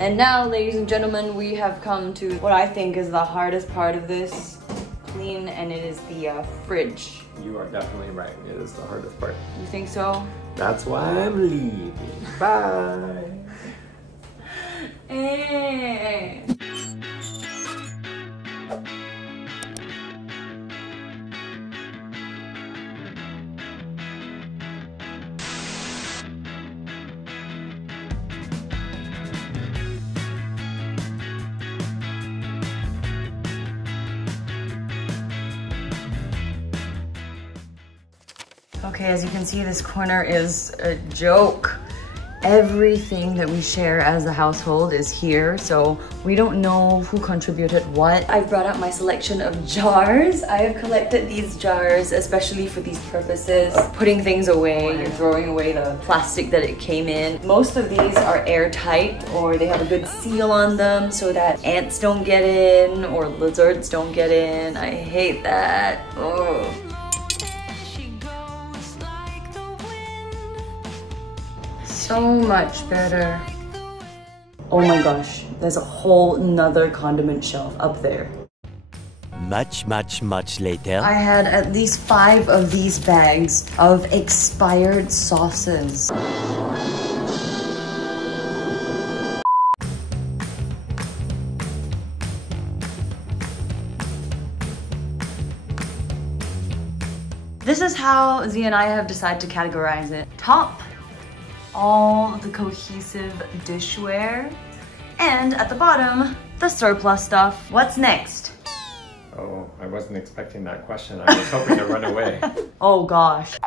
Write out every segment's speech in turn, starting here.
And now, ladies and gentlemen, we have come to what I think is the hardest part of this clean, and it is the fridge. You are definitely right. It is the hardest part. You think so? That's why I'm leaving. Bye. Okay, as you can see, this corner is a joke. Everything that we share as a household is here, so we don't know who contributed what. I've brought out my selection of jars. I have collected these jars especially for these purposes of putting things away and throwing away the plastic that it came in. Most of these are airtight, or they have a good seal on them so that ants don't get in or lizards don't get in. I hate that. Oh. So much better. Oh my gosh, there's a whole nother condiment shelf up there. Much later. I had at least 5 of these bags of expired sauces. This is how Z and I have decided to categorize it. Top, all the cohesive dishware, and at the bottom, the surplus stuff. What's next? Oh, I wasn't expecting that question. I was hoping to run away. Oh gosh.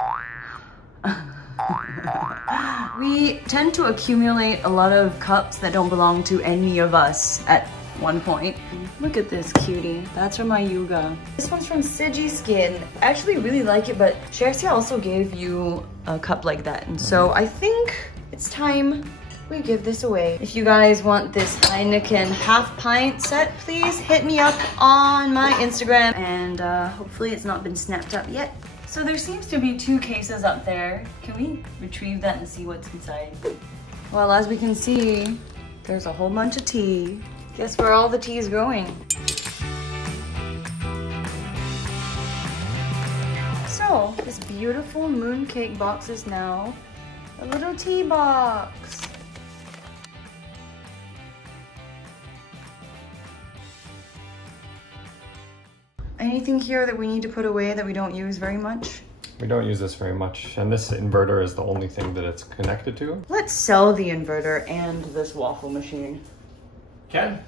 We tend to accumulate a lot of cups that don't belong to any of us at one point. Look at this cutie. That's from my Yuga. This one's from Siji Skin. I actually really like it, but Shersia also gave you a cup like that. And so I think it's time we give this away. If you guys want this Heineken half pint set, please hit me up on my Instagram, and hopefully it's not been snapped up yet. So there seems to be 2 cases up there. Can we retrieve that and see what's inside? Well, as we can see, there's a whole bunch of tea. Guess where all the tea is going. So, this beautiful mooncake box is now a little tea box. Anything here that we need to put away that we don't use very much? We don't use this very much, and this inverter is the only thing that it's connected to. Let's sell the inverter and this waffle machine. Ken?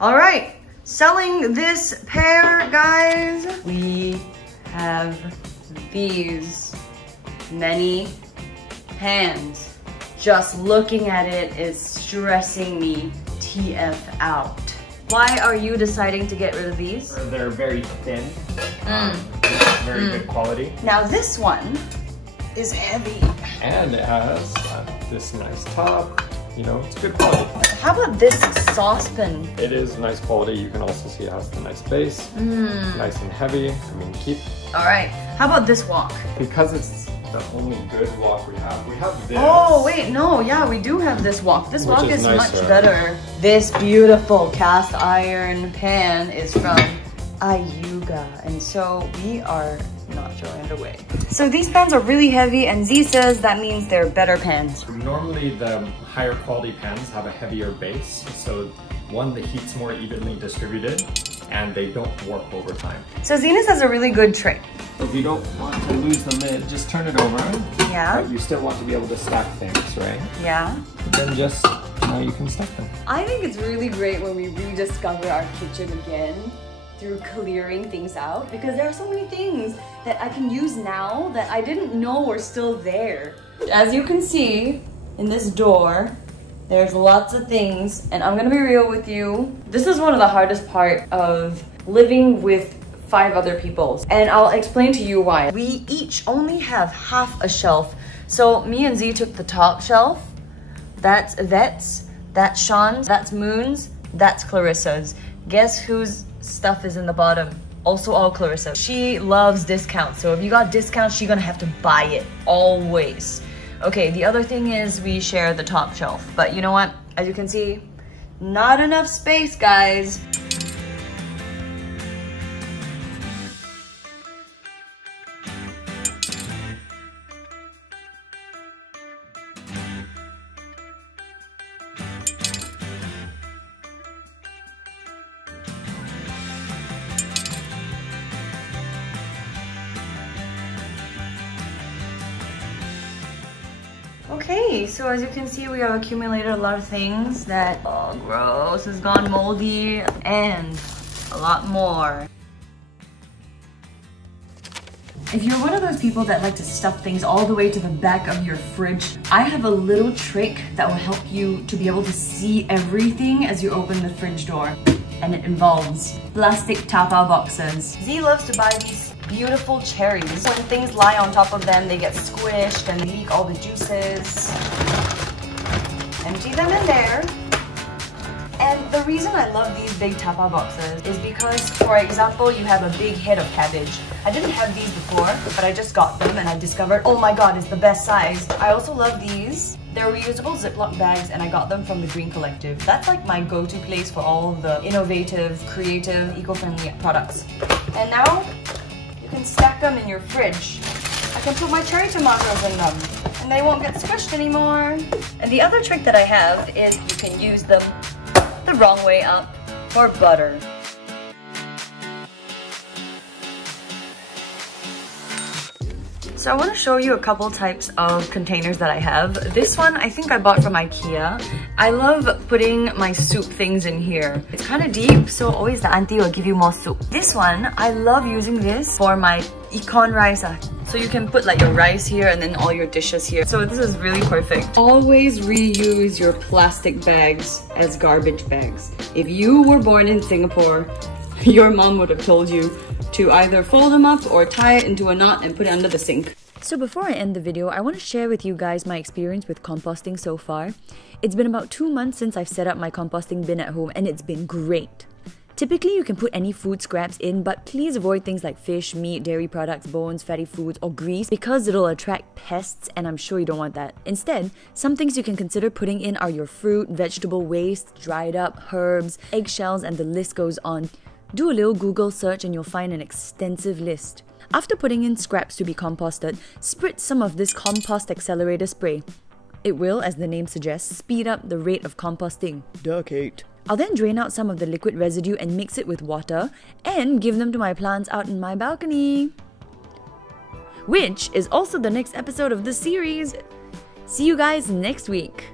All right, selling this pair, guys. We have these many pans. Just looking at it is stressing me TF out. Why are you deciding to get rid of these? They're very thin, very good quality. Now this one is heavy. And it has this nice top. You know, it's good quality. How about this saucepan? It is nice quality. You can also see it has the nice base. Nice and heavy. I mean, keep. All right, how about this wok? Because it's the only good wok we have this. Oh, wait, no, yeah, we do have this wok. This wok is much nicer. better. This beautiful cast iron pan is from Ayuga, and so we are not throwing it away. So these pans are really heavy, and Z says that means they're better pans. Normally the higher quality pans have a heavier base, so one, the heat's more evenly distributed, and they don't warp over time. So Zenas has a really good trick. If you don't want to lose the lid, just turn it over. Yeah. But you still want to be able to stack things, right? Yeah. Then just, now you can stack them. I think it's really great when we rediscover our kitchen again through clearing things out, because there are so many things that I can use now that I didn't know were still there. As you can see in this door, there's lots of things, and I'm gonna be real with you. This is one of the hardest part of living with 5 other people, and I'll explain to you why. We each only have half a shelf. So me and Z took the top shelf. That's Yvette's, that's Sean's, that's Moon's, that's Clarissa's. Guess whose stuff is in the bottom? Also all Clarissa. She loves discounts, so if you got discounts, she's gonna have to buy it, always. Okay, the other thing is we share the top shelf, but you know what? As you can see, Not enough space, guys. Okay, so as you can see, we have accumulated a lot of things that, oh gross, has gone moldy, and a lot more. If you're one of those people that like to stuff things all the way to the back of your fridge, I have a little trick that will help you to be able to see everything as you open the fridge door. And it involves plastic Taobao boxes. Z loves to buy these beautiful cherries. When things lie on top of them, they get squished and they leak all the juices. Empty them in there. And the reason I love these big Taobao boxes is because, for example, you have a big head of cabbage. I didn't have these before, but I just got them and I discovered, oh my god, it's the best size. I also love these. They're reusable Ziploc bags and I got them from the Green Collective. That's like my go-to place for all of the innovative, creative, eco-friendly products. And now, you can stack them in your fridge. I can put my cherry tomatoes in them and they won't get squished anymore. And the other trick that I have is you can use them the wrong way up for butter. So I want to show you a couple types of containers that I have. This one I think I bought from IKEA. I love putting my soup things in here. It's kind of deep, so always the auntie will give you more soup. This one, I love using this for my econ rice. So you can put like your rice here and then all your dishes here. So this is really perfect. Always reuse your plastic bags as garbage bags. If you were born in Singapore, your mom would have told you to either fold them up or tie it into a knot and put it under the sink. So before I end the video, I want to share with you guys my experience with composting so far. It's been about 2 months since I've set up my composting bin at home and it's been great. Typically, you can put any food scraps in, but please avoid things like fish, meat, dairy products, bones, fatty foods, or grease because it'll attract pests and I'm sure you don't want that. Instead, some things you can consider putting in are your fruit, vegetable waste, dried up herbs, eggshells, and the list goes on. Do a little Google search and you'll find an extensive list. After putting in scraps to be composted, spritz some of this compost accelerator spray. It will, as the name suggests, speed up the rate of composting. Duh, Kate. I'll then drain out some of the liquid residue and mix it with water and give them to my plants out in my balcony. Which is also the next episode of the series. See you guys next week.